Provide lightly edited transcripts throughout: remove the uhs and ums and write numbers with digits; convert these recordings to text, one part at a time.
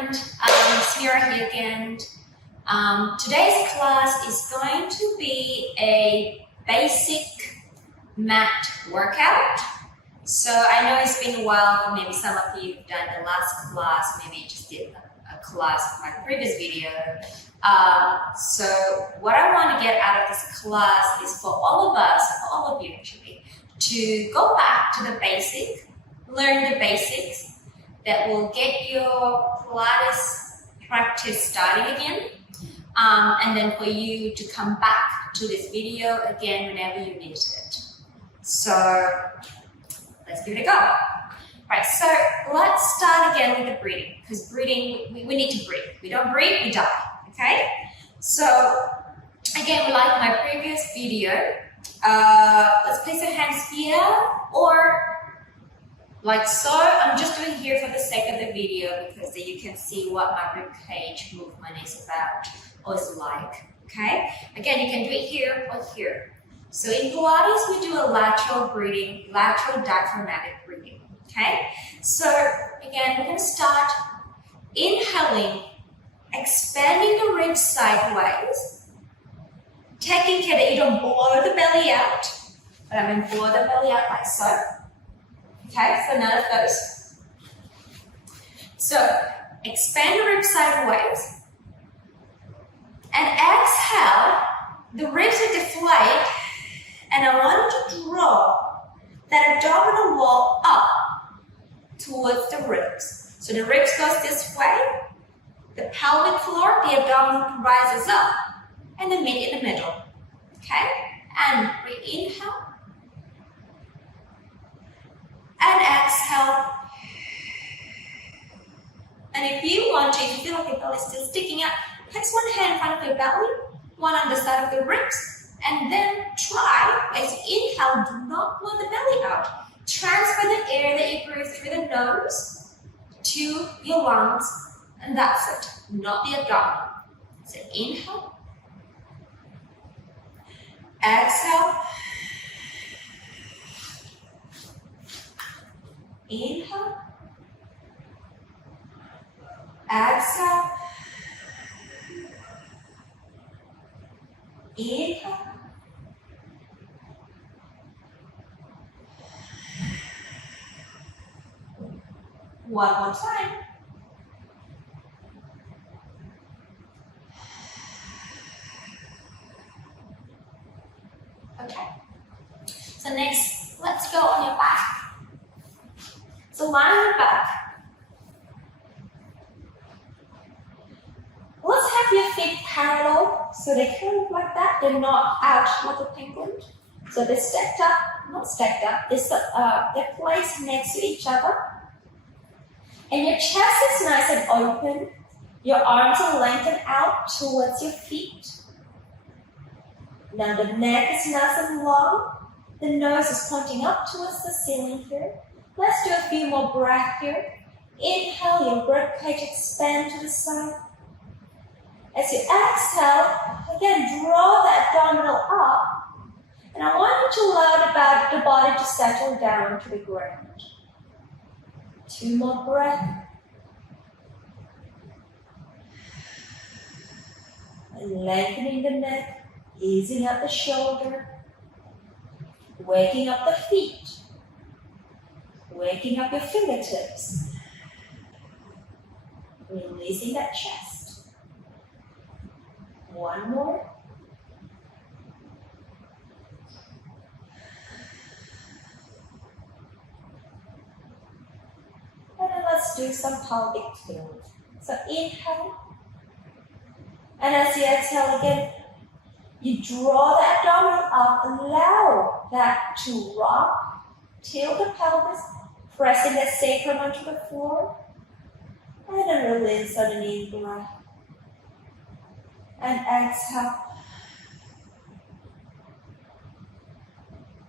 everyone, Sierra here again. Today's class is going to be a basic mat workout. So I know it's been a while, maybe some of you have done the last class, maybe you just did a class of my previous video. So what I want to get out of this class is for all of us, all of you actually, to go back to the basic, learn the basics that will get your Pilates practice starting again. And then for you to come back to this video again whenever you need it. So let's give it a go. Right, so let's start again with the breathing, because breathing, we need to breathe. We don't breathe, we die, okay? So again, like my previous video, let's place our hands here or like so. I'm just doing here for the sake of the video because then you can see what my rib cage movement is about or is like, okay? Again, you can do it here or here. So in Pilates, we do a lateral breathing, lateral diaphragmatic breathing, okay? So again, we're gonna start inhaling, expanding the ribs sideways, taking care that you don't blow the belly out, but I'm gonna blow the belly out like so. Okay, so none of those. So expand the ribs sideways and exhale. The ribs are deflate, and I want you to draw that abdominal wall up towards the ribs. So the ribs goes this way, the pelvic floor, the abdomen rises up, and the mid in the middle. Okay, and re-inhale. And exhale. And if you want to, if you feel like your belly is still sticking out, place one hand in front of your belly, one on the side of the ribs, and then try, as you inhale, do not blow the belly out. Transfer the air that you breathe through the nose to your lungs, and that's it, not the abdomen. So inhale, exhale, inhale, exhale, inhale, one more time, okay. So next, let's go on your back. So lie on your back. Let's have your feet parallel, so they kind of like that. They're not out like a penguin. So they're stacked up, not stacked up. They're placed next to each other. And your chest is nice and open. Your arms are lengthened out towards your feet. Now the neck is nice and long. The nose is pointing up towards the ceiling here. Let's do a few more breaths here. Inhale, your rib cage expand to the side. As you exhale, again, draw the abdominal up. And I want you to allow the body to settle down to the ground. Two more breaths. And lengthening the neck, easing up the shoulder, waking up the feet. Waking up your fingertips, releasing that chest. One more. And then let's do some pelvic tilt. So inhale. And as you exhale again, you draw the abdominal up, allow that to rock, tilt the pelvis, pressing the sacrum onto the floor, and then release on an in breath. And exhale.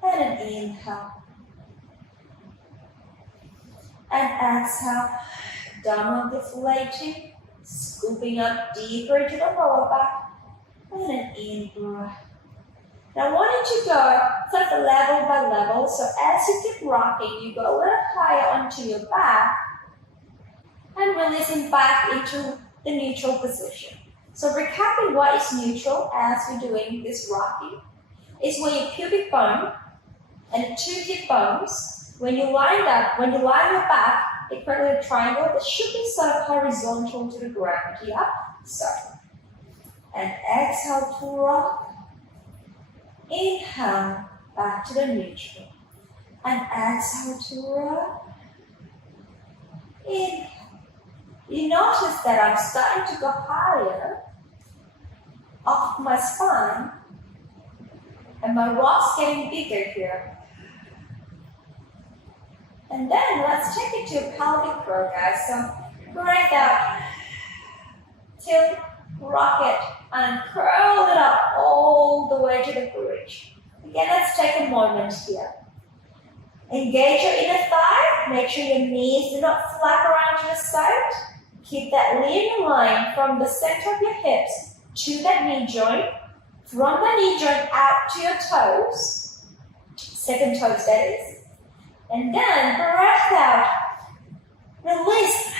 And an inhale. And exhale. Abdominal deflating, scooping up deeper into the lower back, and an in breath. Now I want you to go sort of level by level. So as you keep rocking, you go a little higher onto your back. And and releasing back into the neutral position. So recapping what is neutral as you're doing this rocking is when your pubic bone and 2 hip bones, when you line your back, they create a triangle that should be sort of horizontal to the ground. Yeah? So, and exhale to rock. Inhale back to the neutral. And exhale to rock. Inhale. You notice that I'm starting to go higher off my spine, and my rock's getting bigger here. And then let's take it to a pelvic curl, guys. So breathe out, tilt, rock it, and curl it up all the way to the bridge. Again, let's take a moment here. Engage your inner thigh. Make sure your knees do not flap around to the side. Keep that linear line from the center of your hips to that knee joint. From the knee joint out to your toes. Second toes, that is. And then breath out. Release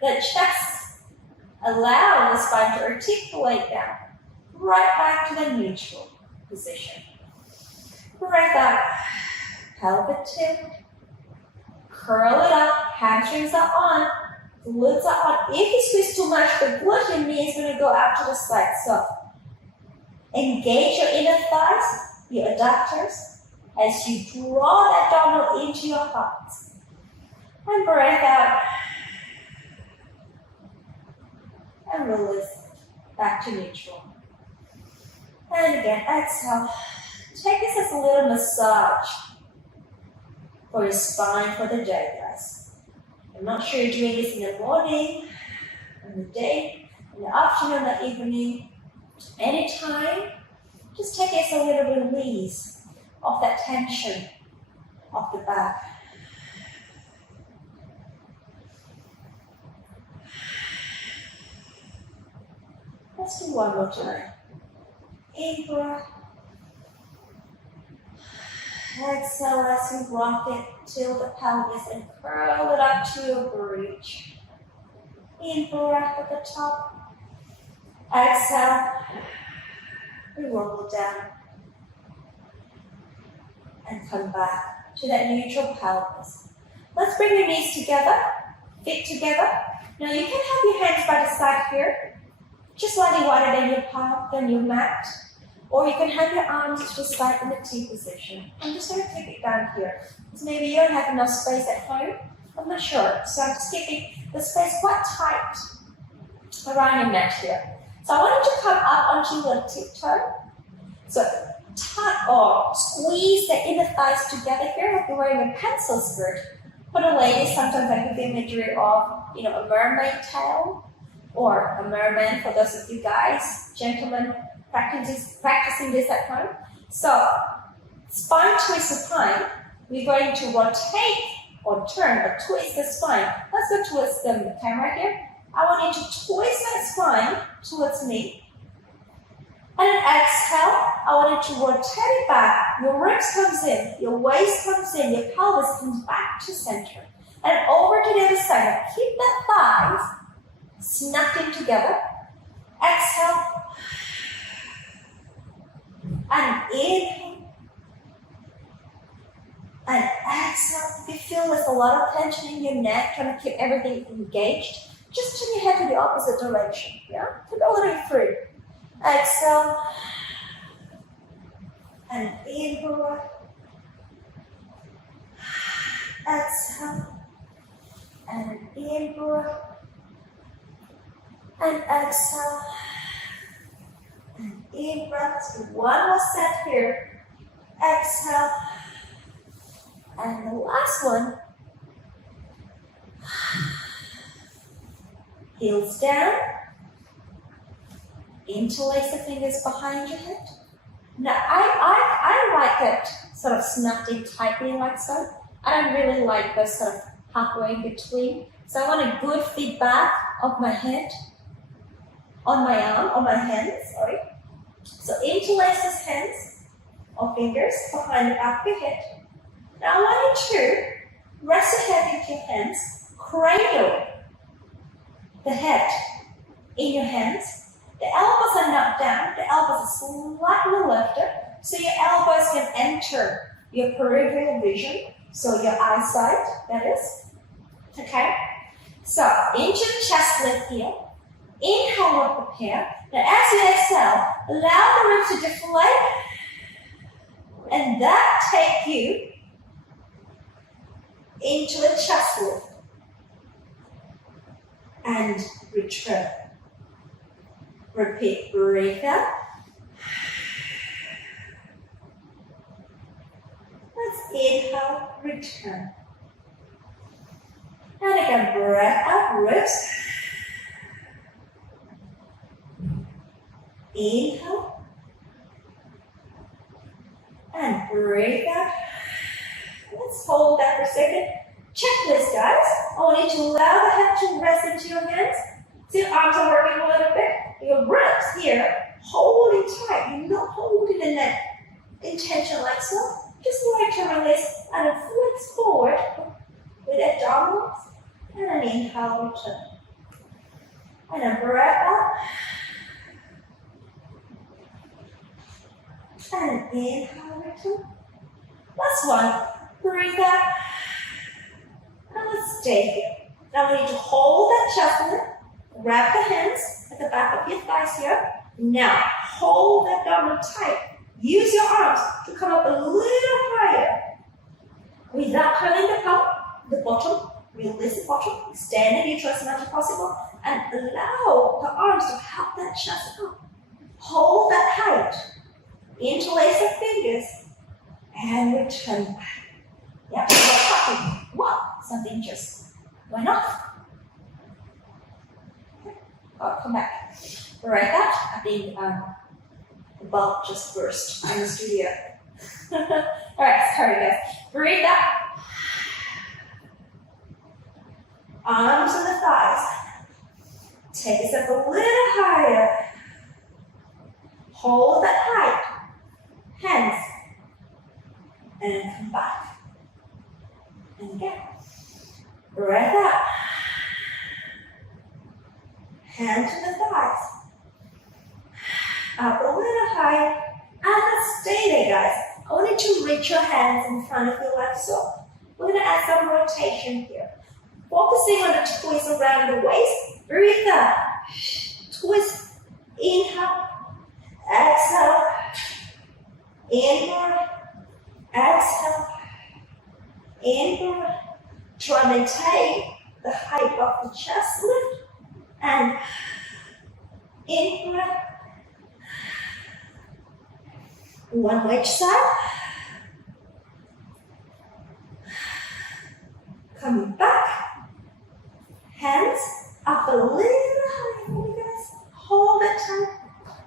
the chest. Allow the spine to articulate down. Right back to the neutral position. Breath out. Pelvic tilt. Curl it up. Hamstrings are on. Glutes are on. If you squeeze too much, the glute, your knee is going to go out to the side. So engage your inner thighs, your adductors, as you draw that abdominal into your heart. And breath out. And release back to neutral. And again, exhale. Take this as a little massage for your spine for the day, guys. I'm not sure you're doing this in the morning, in the day, in the afternoon, the evening, anytime. Just take it as a little release of that tension of the back. Let's do one more time. In breath. Exhale as you rock it, tilt the pelvis and curl it up to your bridge. In breath at the top. Exhale. We roll down. And come back to that neutral pelvis. Let's bring your knees together, feet together. Now you can have your hands by the side here, just slightly wider than your mat. Or you can have your arms to the side in the T position. I'm just going to take it down here. So maybe you don't have enough space at home. I'm not sure. So I'm just keeping the space quite tight around your mat here. So I want you to come up onto your tiptoe. So tuck or squeeze the inner thighs together here like you're wearing a pencil skirt. For the ladies, sometimes I give the imagery of, a mermaid tail or a merman for those of you guys, gentlemen, practicing this at home. So, spine twist the spine. We're going to rotate or turn or twist the spine. Let's go towards the camera here. I want you to twist that spine towards me. And then exhale, I want you to rotate it back. Your ribs comes in, your waist comes in, your pelvis comes back to center. And over to the other side. Now keep the thighs snugged in together. Exhale. And inhale. And exhale. If you feel there's a lot of tension in your neck, trying to keep everything engaged, just turn your head to the opposite direction. Yeah? Keep it a little free. Exhale. And inhale. Exhale. And inhale. And exhale. And in breath. One more set here. Exhale. And the last one. Heels down. Interlace the fingers behind your head. Now, I like it sort of snugged in tightly like so. I don't really like the sort of halfway in between. So I want a good feedback of my head on my arm, on my hands, sorry. So interlace those hands or fingers behind the back of your head. Now I want you to rest your head into your hands, cradle the head in your hands. The elbows are not down, the elbows are slightly lifted, so your elbows can enter your peripheral vision, so your eyesight, that is. Okay? So, into the chest lift here. Inhale, lift up here. Then as you exhale, allow the ribs to deflate, and that take you into a chest lift. And return. Repeat, breathe out. Let's inhale, return. And again, breath out, ribs. Inhale. And breathe out. Let's hold that for a second. Checklist, guys. I want you to allow the head to rest into your hands. So your arms are working a little bit. Your ribs here, holding tight. You're not holding the neck in tension like so. Just like to release and then flex forward with abdominals. And then inhale, return. And then breath out. And inhale, return. Last one. Breathe out. And let's stay here. Now we need to hold that chest lift. Wrap the hands at the back of your thighs here. Now hold that abdomen tight. Use your arms to come up a little higher. Without curling the bottom, release the bottom, extend the uterus as much as possible, and allow the arms to help that chest up. Hold that height. Interlace the fingers and return back. Yeah, wow, something just went off. Okay. Oh, come back. Right that. I think the bulb just burst in the studio. Alright, sorry guys. Breathe out. Arms on the thighs. Take this up a little higher. Hold that height. Hands. And then come back. And again. Breath out. Hand to the thighs. Up a little higher. And let's stay there, guys. I want you to reach your hands in front of you like so. We're going to add some rotation here. Focusing on the twist around the waist. Breathe out. Twist. Inhale. Exhale. Inhale. Exhale. Inhale. Try to maintain the height of the chest lift. And inhale. One on each side. Coming back. Hands up a little higher for you guys. Hold it tight.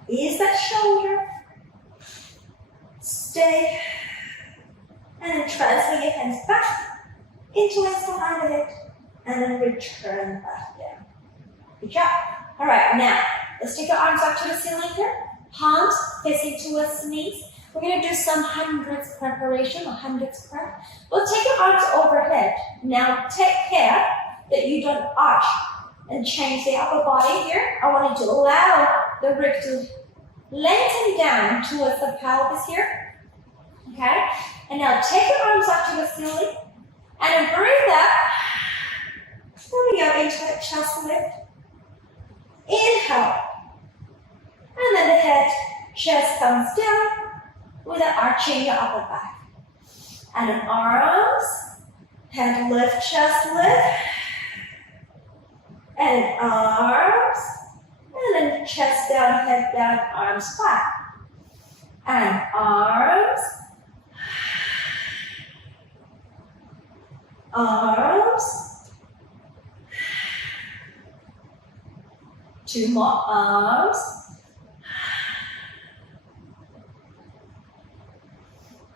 Ease that shoulder. Stay. And then transfer your hands back. Interlace behind the head. And then return back down. Good job. Alright, now let's take our arms up to the ceiling here. Palms facing towards the knees. We're going to do some hundreds preparation or hundreds prep. We'll take your arms overhead. Now take care that you don't arch and change the upper body here. I want you to allow the rib to lengthen down towards the pelvis here. Okay? And now take your arms up to the ceiling. And then breathe out. Here we go into that chest lift. Inhale. And then the head, chest comes down without arching your upper back. And then arms, head lift, chest lift. And arms. And then chest down, head down, arms back. And arms. Arms. Two more arms.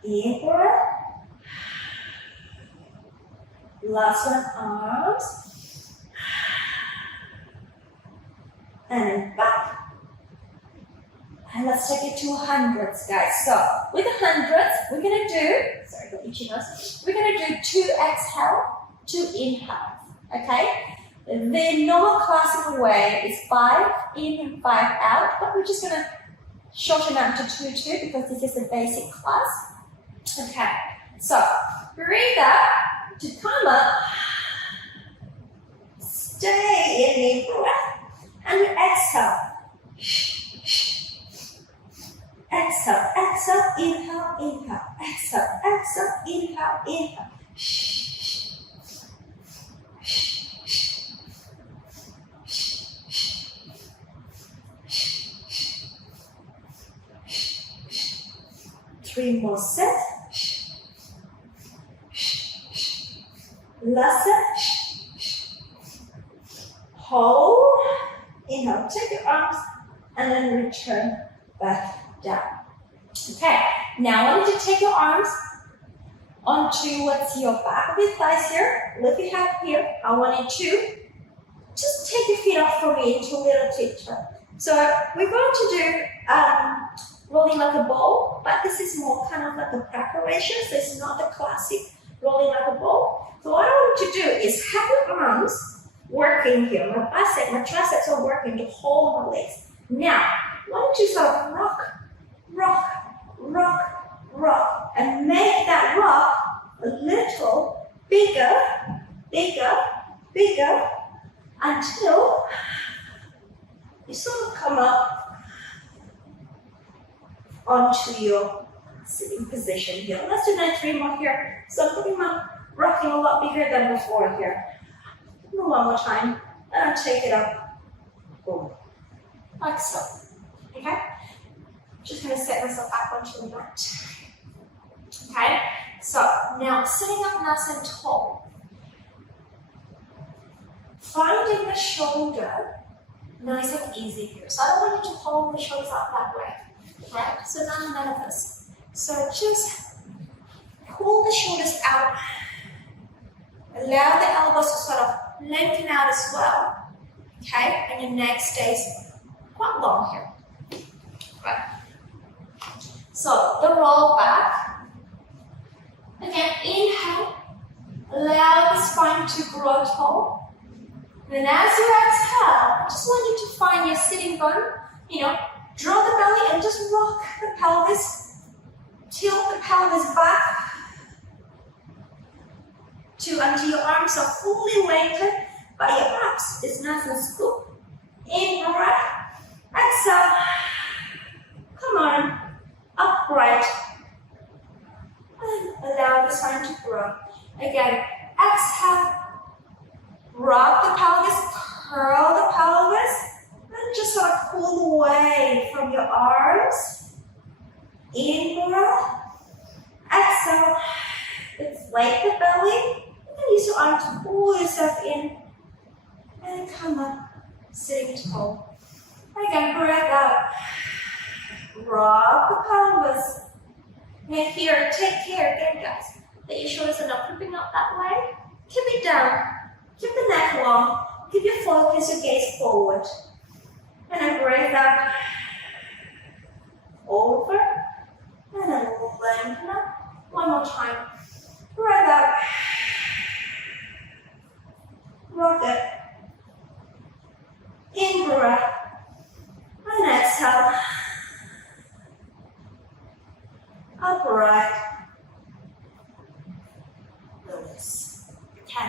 In breath. Last one, arms. And then back. And let's take it to hundreds, guys. So with the hundreds, we're gonna do, sorry, got itchy nose. We're gonna do 2 exhale, 2 inhale. okay? The normal classical way is 5 in and 5 out, but we're just going to shorten up to 2 because this is a basic class. Okay, so breathe out to come up, stay in the breath, and exhale. Exhale, exhale, inhale, inhale, exhale, exhale, inhale, inhale. 3 more sets. Last set. Hold. Inhale, take your arms and then return back down. Okay, now I want you to take your arms onto your back of your thighs here. Lift your head here. I want you to just take your feet off for me into a little tiptoe. So we're going to do rolling like a ball, but this is more kind of like a preparation, so it's not the classic rolling like a ball. So what I want you to do is have your arms working here. My biceps, my triceps are working to hold my legs. Now, why don't you sort of rock, rock, rock, rock, and make that rock a little bigger, bigger, bigger, until you sort of come up onto your sitting position here. Let's do 3 more here. So I'm putting my rocking a lot bigger than before here. One more time, and I'll take it up. Boom. Like so. Okay? Just going to set myself back onto the mat. Okay? So, now sitting up nice and tall. Finding the shoulder nice and easy here. So I don't want you to hold the shoulders up that way. Right? So none of this. So just pull the shoulders out. Allow the elbows to sort of lengthen out as well. Okay? And your neck stays quite long here. Right. So the roll back. Again, inhale. Allow the spine to grow tall. Then as you exhale, I just want you to find your sitting bone. Draw the belly and just rock the pelvis. Tilt the pelvis back until your arms are fully lengthened, but your abs is nice and scooped. In breath. Exhale. Come on. Upright. And allow the spine to grow. Again, exhale. Rock the pelvis, curl the pelvis, and just sort of pull away from your arms. In breath. Exhale. Inflate the belly. And then use your arm to pull yourself in. And come up. Sitting tall. Again, breath out. Rock the pelvis. And here, take care again, guys, that your shoulders are not creeping up that way. Keep it down. Keep the neck long. Keep your focus, your gaze forward. And then breathe out. Over. And then lengthen up. One more time. Breathe out. Rock it. In breath. And exhale. Upright. Release. Okay.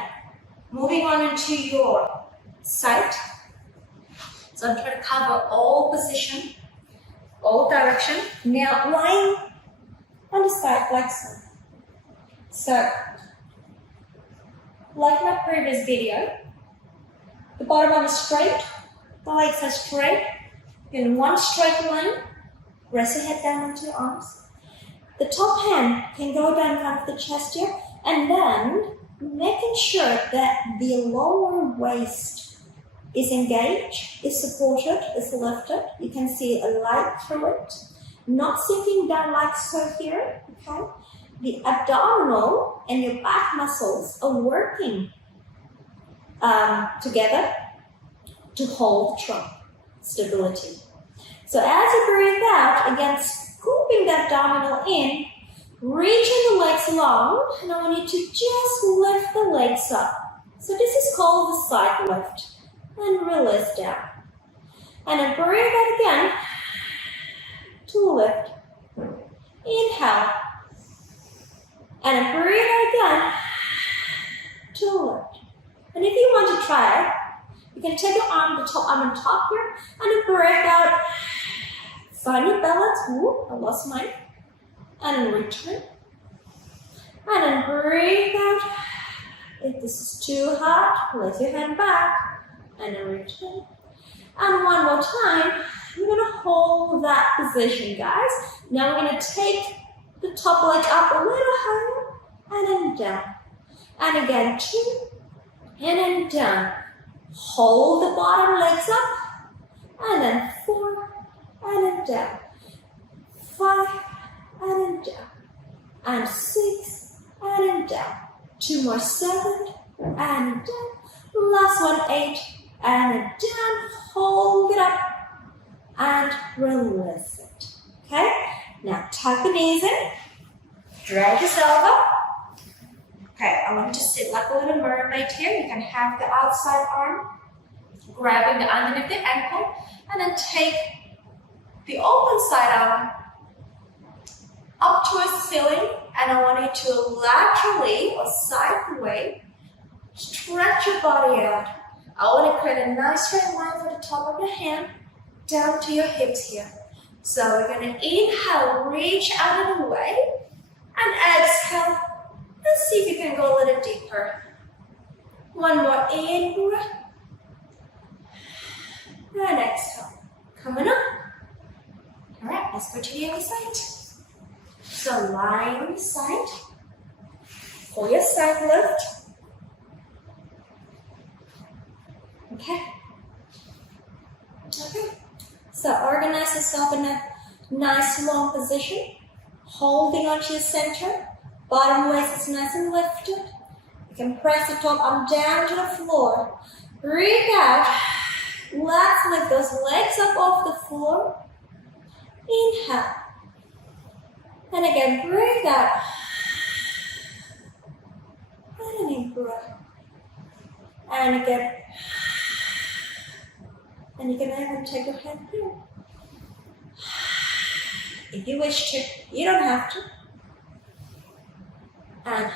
Moving on into your side. So I'm trying to cover all position, all direction. Now lying on the side like so. So, like my previous video, the bottom arm is straight, the legs are straight. In one straight line, rest your head down onto your arms. The top hand can go down in front of the chest here, and then making sure that the lower waist is engaged, is supported, is lifted. You can see a light through it, not sinking down like so here, okay? The abdominal and your back muscles are working together to hold trunk stability. So as you breathe out, again, scooping the abdominal in, reaching the legs long, and I want you to just lift the legs up. So this is called the side lift. And release down. And then breathe out again to lift. Inhale. And then breathe out again to lift. And if you want to try it, you can take your arm, the top arm on top here, and then breathe out. Find your balance. Ooh, I lost mine. And then return. And then breathe out. If this is too hard, place your hand back. And then return. And one more time. We're going to hold that position, guys. Now we're going to take the top leg up a little higher. And then down. And again, 2. And then down. Hold the bottom legs up. And then 4. And then down. 5. And then down. And 6. And then down. 2 more, 7. And then down. Last one, 8. And then down. Hold it up. And release it. Okay? Now tuck the knees in. Drag yourself up. Okay, I want you to sit like a little mermaid here. You can have the outside arm grabbing the underneath the ankle, and then take the open side arm up towards the ceiling, and I want you to laterally or sideways stretch your body out. I want to create a nice straight line for the top of your hand down to your hips here. So we're going to inhale, reach out of the way, and exhale. Let's see if you can go a little deeper. One more in breath. And exhale. Coming up. All right, let's go to the other side. So lie on the side. For your side lift. Okay. Okay. So organize yourself in a nice long position. Holding onto your center. Bottom waist is nice and lifted. You can press the top arm down to the floor. Breathe out. Let's lift those legs up off the floor. Inhale. And again, breathe out. And an in breath. And again. And you can even take your hand here. If you wish to, you don't have to. And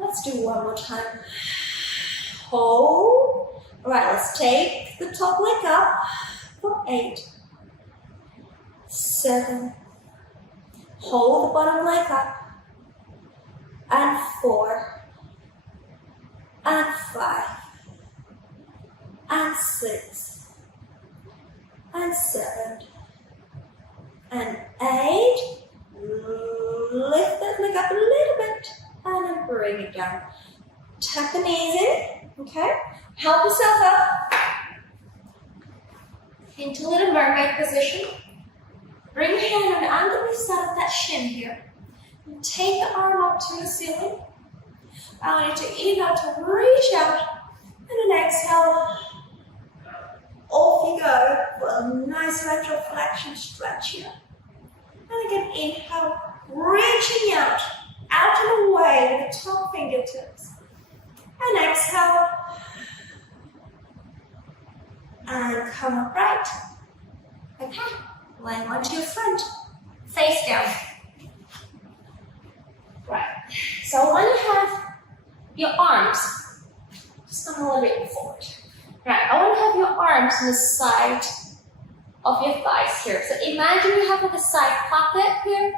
let's do one more time. Hold. All right, let's take the top leg up for 8, 7. Hold the bottom leg up. And 4. And 5. And 6. And 7. And 8. Lift that leg up a little bit. And then bring it down. Tuck the knees in. Okay? Help yourself up. Into little mermaid position. Bring your hand on the underneath side of that shin here. And take the arm up to the ceiling. I want you to inhale to reach out. And then exhale. Off you go for a nice lateral flexion stretch here. And again, inhale, reaching out and away with the top fingertips. And exhale. And come upright. Okay, laying onto your front, face down. Right, so when you have your arms, just come a little bit forward. Right, I want to have your arms on the side of your thighs here. So imagine you have like a side pocket here.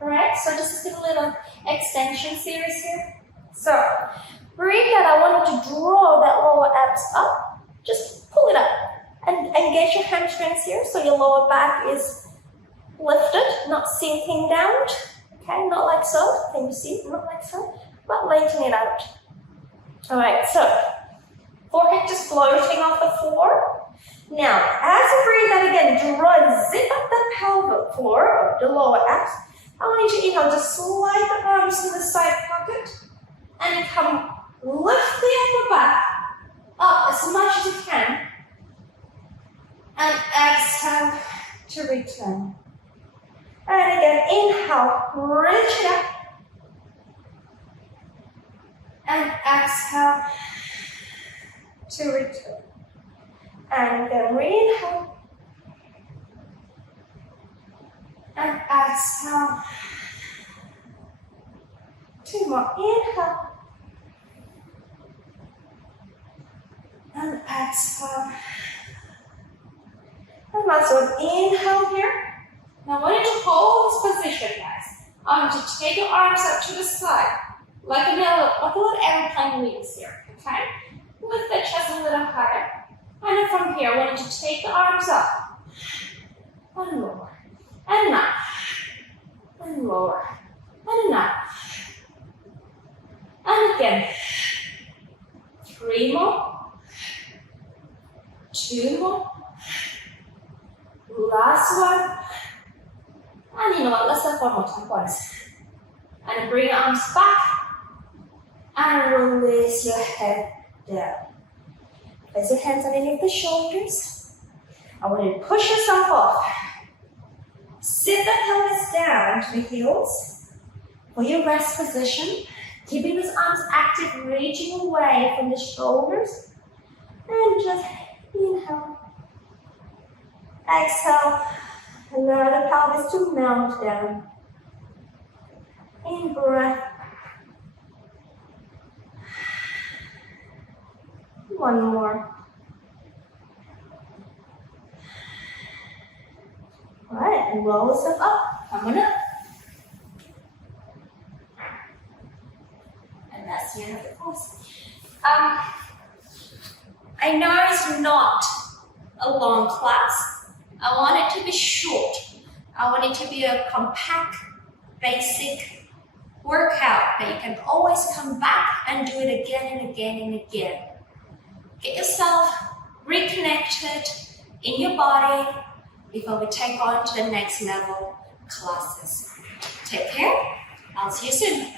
Alright, so this is a little extension series here. So breathe out. I want you to draw that lower abs up. Just pull it up and engage your hamstrings here so your lower back is lifted, not sinking down. Okay, not like so. Can you see? Not like so, but lengthen it out. Alright, so forehead just floating off the floor. Now, as you breathe out again, zip up the pelvic floor, or the lower abs. I want you to inhale, just slide the arms to the side pocket, and come lift the upper back up as much as you can. And exhale to return. And again, inhale, reach it up. And exhale to return. And again, inhale. And exhale. Two more, inhale. And exhale. And last one, inhale here. Now I want you to hold this position, guys. I want you to take your arms up to the side, like a little airplane wings here, okay? Lift the chest a little higher. And then from here, I want you to take the arms up. And lower. And up. And lower. And up. And again. 3 more. 2 more. Last one. And you know what, let's do one more time, once. And bring your arms back. And release your head down. Place your hands underneath the shoulders. I want you to push yourself off. Sit the pelvis down to the heels for your rest position. Keeping those arms active, reaching away from the shoulders. And just inhale. Exhale. Allow the pelvis to melt down. In breath. One more. All right, and roll yourself up. Come on up. And that's the end of the pose. I know it's not a long class. I want it to be short. I want it to be a compact, basic workout that you can always come back and do it again and again and again. Get yourself reconnected in your body before we take on to the next level classes. Take care. I'll see you soon.